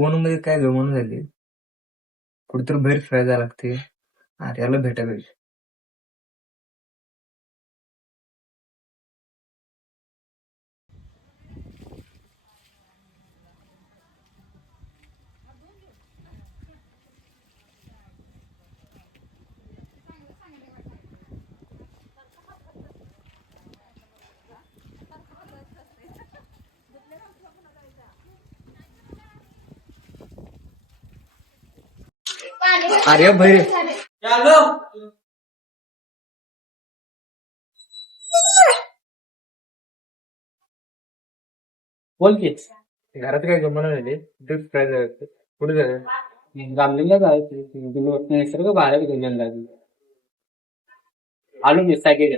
Phone मध्ये काय गमन झाली, कुठेतरी बाहेर फिरायला जायला लागते. आर्याला भेटायला पाहिजे. आर्या बाहेर बोल की. घरात काय गमन झाली, कुठे फिरायला जायचं. कुठे जायचं? गामलिंगला जायचं निसर्ग बाहेर घेऊन आलो मी सायकल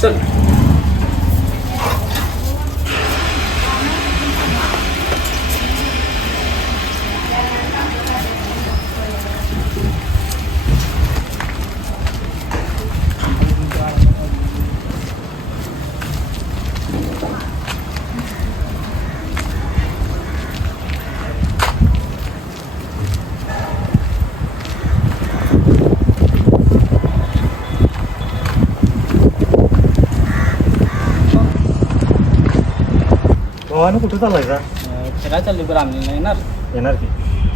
चल. भावानं कुठे चालायचा? फिरायला चाललो बरं आम्ही येणार की.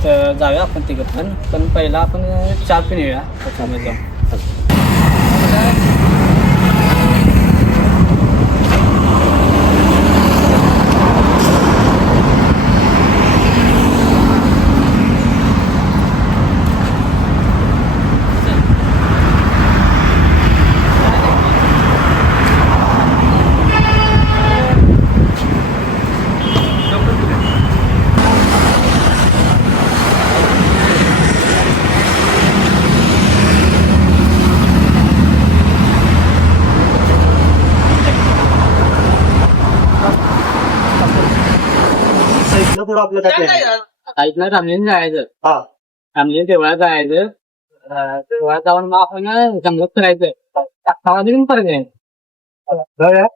तर जाऊया आपण तिघं पण पहिला आपण चहा पिऊन येऊया त्याच्यामध्ये जाऊन. साईडला पुढं आपलं काय plan आहे? ऐकणार रामलीन जायचं. हा. रामलीन देवळात जायचं. देवळात जाऊन मग आपण जंगलात फिरायचं. ताकदीने परत यायचं. जाऊया.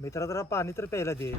मित्रा जरा पाणी तर प्यायला दे.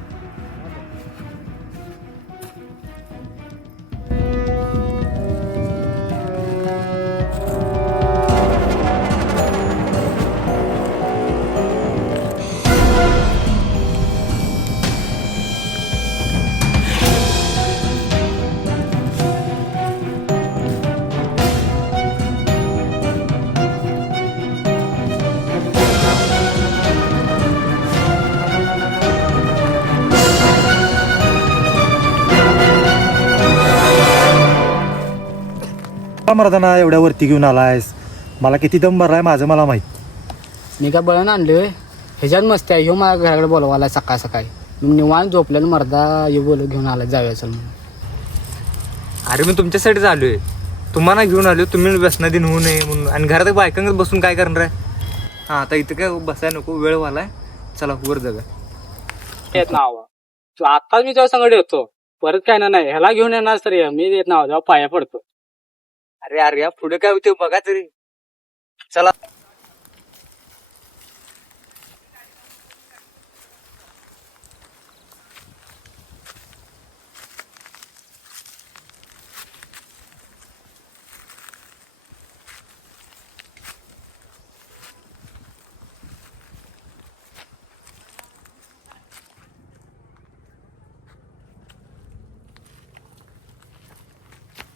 मर्दाना एवढ्या वरती घेऊन आलायस, मला किती दम भरलाय माझं मला माहित. मी काय बळण आणलोय ह्याच्यात मस्ती आहे. ह्यो माझ्या घराकडे बोलवायला सकाळ सकाळी मी निवांत झोपलेलं मर्दा ये बोल घेऊन आला जाऊया चल म्हणून. अरे मी तुमच्यासाठी आलोय, तुम्हाला घेऊन आलो. तुम्ही व्यसनाधीन होऊ नये म्हणून. आणि घरात बायकांत बसून काय करणार आहे? हा आता इथं काय बसाय नको, वेळ वालाय. चला वर जागा. येत नाव तू आता मी जेव्हा संगड येतो परत काय नाही ह्याला घेऊन येणार तर मी येत नाव जेव्हा पाया पडतो. अरे अरे या पुढे काय होते बघा तरी. चला.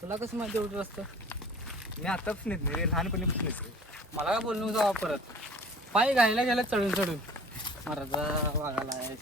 तुला कसं माहिती एवढं रस्ता? मी आतापासून येत नाही रे, लहानपणीपासून येत नाही. मला काय बोलणं जावा परत पाय घायला गेला चढून चढून मराठा वागायला आहेस.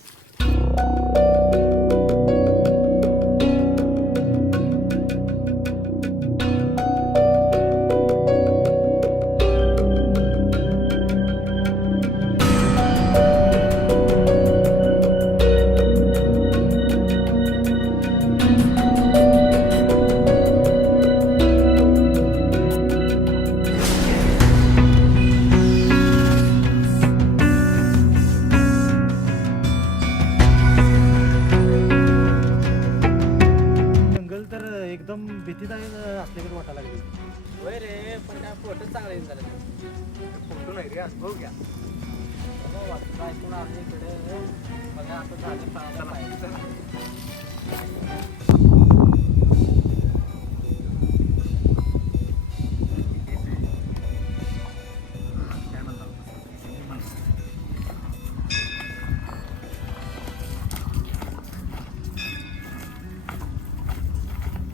जंगल तर एकदम भीतीदायक असल्याकडे वाटायला लागली. होय रे पण काय फोटो चांगला येईल जरा फोटो नाही रे, अनुभव घ्या. ऐकून आले इकडे बघा असं झालं पाहायला.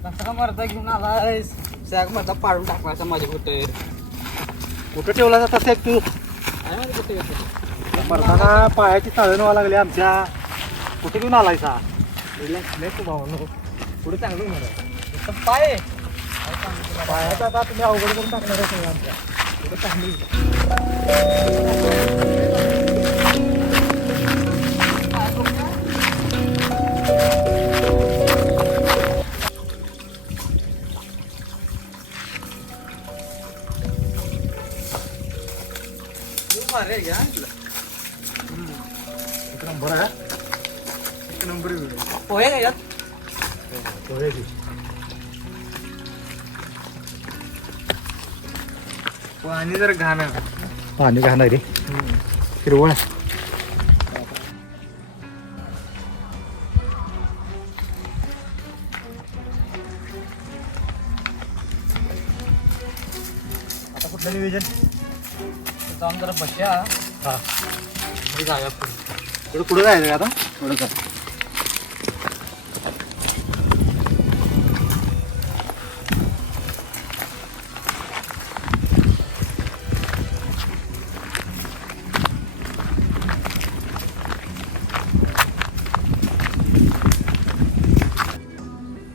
कसं का मरता घेऊन आलायस सॅग मरता पाडून टाकवायचा माझे कुठे कुठं ठेवला जात असेल तू? काय माहिती कुठे येतो मरताना पायाची चाळण व्हायला लागली आमच्या. कुठे घेऊन आलायसा? नाही तू भावनो, पुढे चांगलं म्हणा. पाय पायाचा आता तुम्ही अवघड करून टाकणार आहे सगळं आमच्या. पुढे चांगली. मारे घ्या एक नंबर आहे. एक नंबर व्हिडिओ. पोहे का यात पोह्याची. आणि जर घाण आहे. पाणी घालणार रे हिरवळ. आता कुठलं नियोजन? जाऊन जरा बसया हा जाऊया पुढे पुढे पुढे जायचं आता थोडं कर.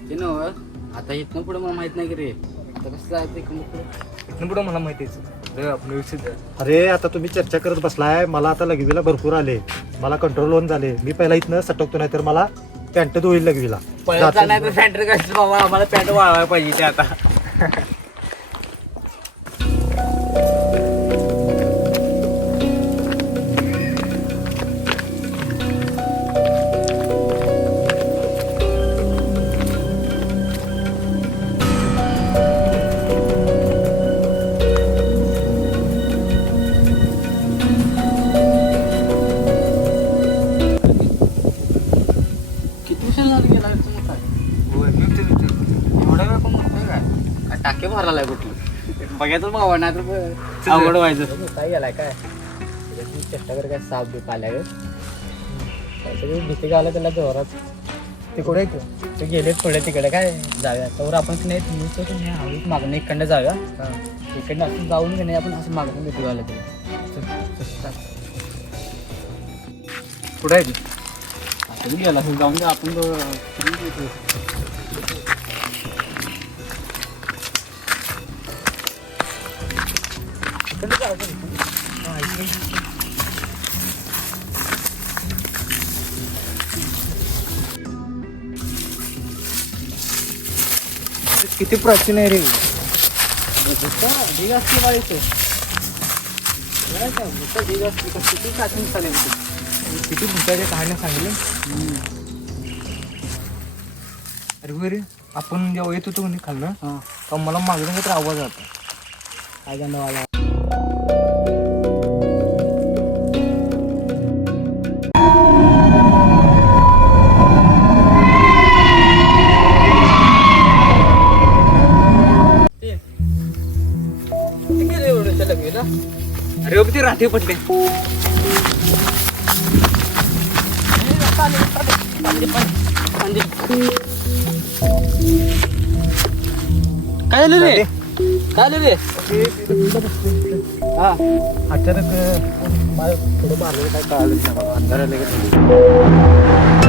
ते नव आता इथनं पुढे मला माहित नाही की रे आता कसं जायचं इकडनं पुढे इथून पुढं मला माहितीच आपण व्यवस्थित जाऊ. अरे आता तुम्ही चर्चा करत बसलाय. मला आता लघवीला भरपूर आले. मला कंट्रोल होऊन झाले. मी पहिला इथनं सटकतो नाही तर मला पॅन्ट धुईल लघवीला. पळत जाणार तर पॅन्ट घालतो बाबा आम्हाला पॅन्ट वाळवायला पाहिजे ते आता किती वर्षाला झालं गेला मोठा होय, मी तेच विचारतो. एवढा वेळ पण मोठं काय काय टाके भरायला कुठलं बघायचं मावा नाही तर अवघड व्हायचं काय गेलाय काय त्याची चेष्टा कर काय साप बी आल्या काहीतरी भीती गावला त्याला जोरात ते कुठे ते गेले पुढे तिकडे काय जाऊया तर आपण की नाही तुम्ही तर तुम्ही हळूच मागणं इकडनं जाऊया इकडनं असं जाऊन की नाही आपण असं मागणं भीती गावला पुढे आहे ती. आपण गेला असं जाऊन दे आपण किती प्राचीन आहे रे. ढीग असली बाळीचं ढीग असली किती साठून चालेल किती भूताच्या कहाण्या सांगितल्या. अरे होय रे, आपण जेव्हा येत होतो खाल्लं हां तेव्हा मला मागून काहीतरी आवाज आता. काय गंधवाला अरे बाबा ते राठी पडले. काय झालं रे काय झालं रे हा अचानक मला थोडं मारलं काय कळालं नाही मला अंधार आले का